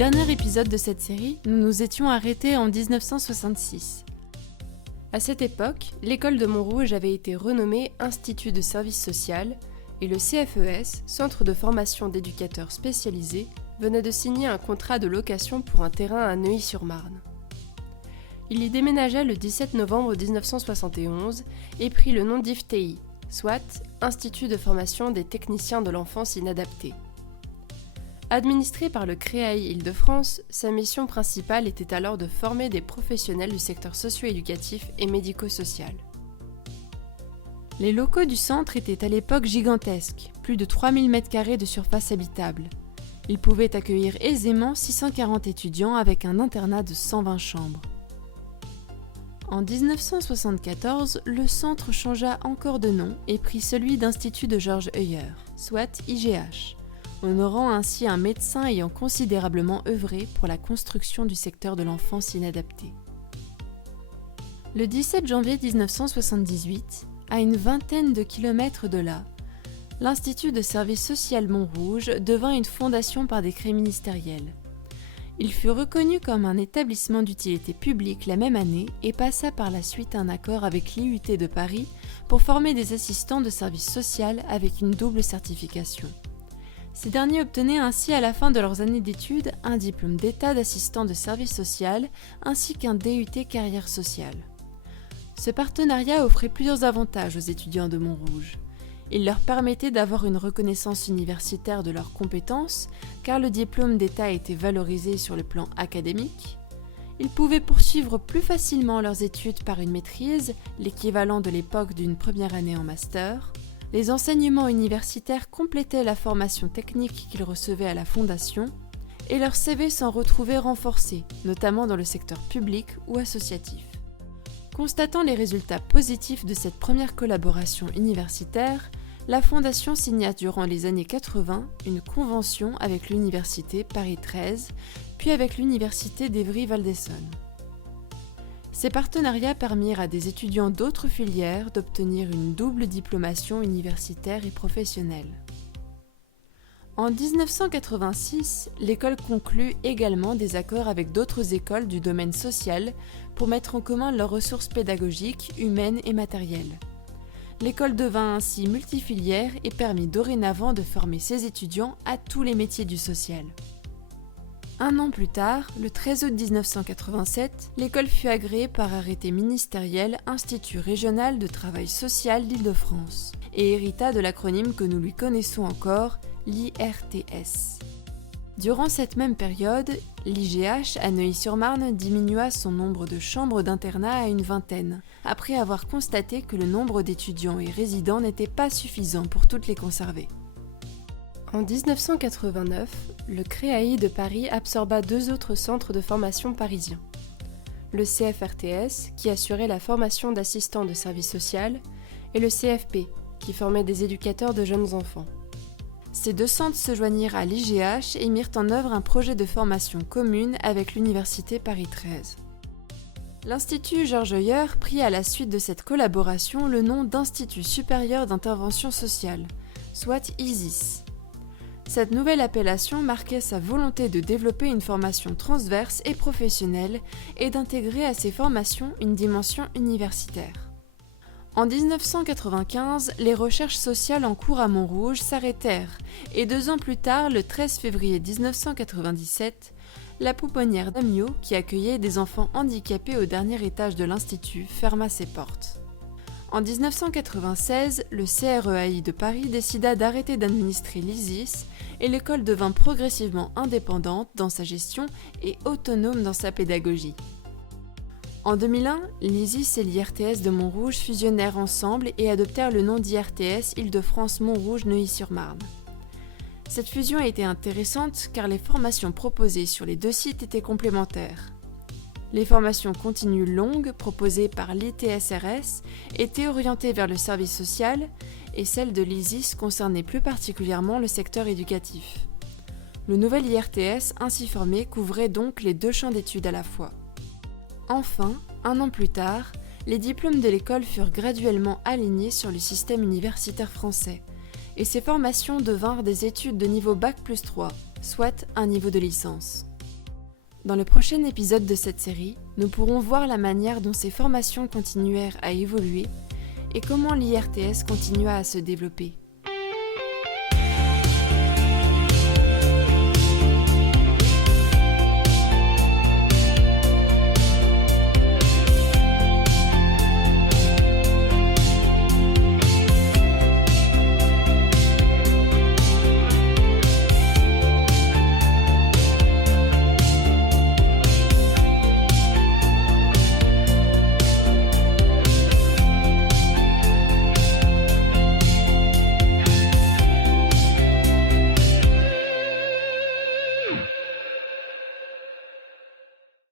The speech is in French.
dernier épisode de cette série, nous nous étions arrêtés en 1966. À cette époque, l'école de Montrouge avait été renommée Institut de service social et le CFES, Centre de formation d'éducateurs spécialisés, venait de signer un contrat de location pour un terrain à Neuilly-sur-Marne. Il y déménagea le 17 novembre 1971 et prit le nom d'IFTI, soit Institut de formation des techniciens de l'enfance inadaptée. Administré par le CREAI Île-de-France, sa mission principale était alors de former des professionnels du secteur socio-éducatif et médico-social. Les locaux du centre étaient à l'époque gigantesques, plus de 3000 m² de surface habitable. Ils pouvaient accueillir aisément 640 étudiants avec un internat de 120 chambres. En 1974, le centre changea encore de nom et prit celui d'Institut de Georges Heuyer, soit IGH, honorant ainsi un médecin ayant considérablement œuvré pour la construction du secteur de l'enfance inadaptée. Le 17 janvier 1978, à une vingtaine de kilomètres de là, l'Institut de service social Montrouge devint une fondation par décret ministériel. Il fut reconnu comme un établissement d'utilité publique la même année et passa par la suite un accord avec l'IUT de Paris pour former des assistants de service social avec une double certification. Ces derniers obtenaient ainsi à la fin de leurs années d'études un diplôme d'état d'assistant de service social ainsi qu'un DUT carrière sociale. Ce partenariat offrait plusieurs avantages aux étudiants de Montrouge. Il leur permettait d'avoir une reconnaissance universitaire de leurs compétences, car le diplôme d'état était valorisé sur le plan académique. Ils pouvaient poursuivre plus facilement leurs études par une maîtrise, l'équivalent de l'époque d'une première année en master. Les enseignements universitaires complétaient la formation technique qu'ils recevaient à la Fondation, et leur CV s'en retrouvait renforcé, notamment dans le secteur public ou associatif. Constatant les résultats positifs de cette première collaboration universitaire, la Fondation signa durant les années 80 une convention avec l'Université Paris 13, puis avec l'Université d'Évry-Val-d'Essonne. Ces partenariats permirent à des étudiants d'autres filières d'obtenir une double diplomation universitaire et professionnelle. En 1986, l'école conclut également des accords avec d'autres écoles du domaine social pour mettre en commun leurs ressources pédagogiques, humaines et matérielles. L'école devint ainsi multifilière et permit dorénavant de former ses étudiants à tous les métiers du social. Un an plus tard, le 13 août 1987, l'école fut agréée par arrêté ministériel Institut régional de travail social d'Île-de-France et hérita de l'acronyme que nous lui connaissons encore, l'IRTS. Durant cette même période, l'IGH à Neuilly-sur-Marne diminua son nombre de chambres d'internat à une vingtaine, après avoir constaté que le nombre d'étudiants et résidents n'était pas suffisant pour toutes les conserver. En 1989, le CREAI de Paris absorba deux autres centres de formation parisiens. Le CFRTS, qui assurait la formation d'assistants de service social, et le CFP, qui formait des éducateurs de jeunes enfants. Ces deux centres se joignirent à l'IGH et mirent en œuvre un projet de formation commune avec l'Université Paris 13. L'Institut Georges Heuyer prit à la suite de cette collaboration le nom d'Institut supérieur d'intervention sociale, soit ISIS. Cette nouvelle appellation marquait sa volonté de développer une formation transverse et professionnelle et d'intégrer à ces formations une dimension universitaire. En 1995, les recherches sociales en cours à Montrouge s'arrêtèrent et 2 ans plus tard, le 13 février 1997, la pouponnière d'Amiot, qui accueillait des enfants handicapés au dernier étage de l'Institut, ferma ses portes. En 1996, le CREAI de Paris décida d'arrêter d'administrer l'ISIS et l'école devint progressivement indépendante dans sa gestion et autonome dans sa pédagogie. En 2001, l'ISIS et l'IRTS de Montrouge fusionnèrent ensemble et adoptèrent le nom d'IRTS Île-de-France-Montrouge-Neuilly-sur-Marne. Cette fusion a été intéressante car les formations proposées sur les deux sites étaient complémentaires. Les formations continues longues proposées par l'ITSRS étaient orientées vers le service social et celles de l'ISIS concernaient plus particulièrement le secteur éducatif. Le nouvel IRTS ainsi formé couvrait donc les deux champs d'études à la fois. Enfin, 1 an plus tard, les diplômes de l'école furent graduellement alignés sur le système universitaire français et ces formations devinrent des études de niveau Bac+3, soit un niveau de licence. Dans le prochain épisode de cette série, nous pourrons voir la manière dont ces formations continuèrent à évoluer et comment l'IRTS continua à se développer.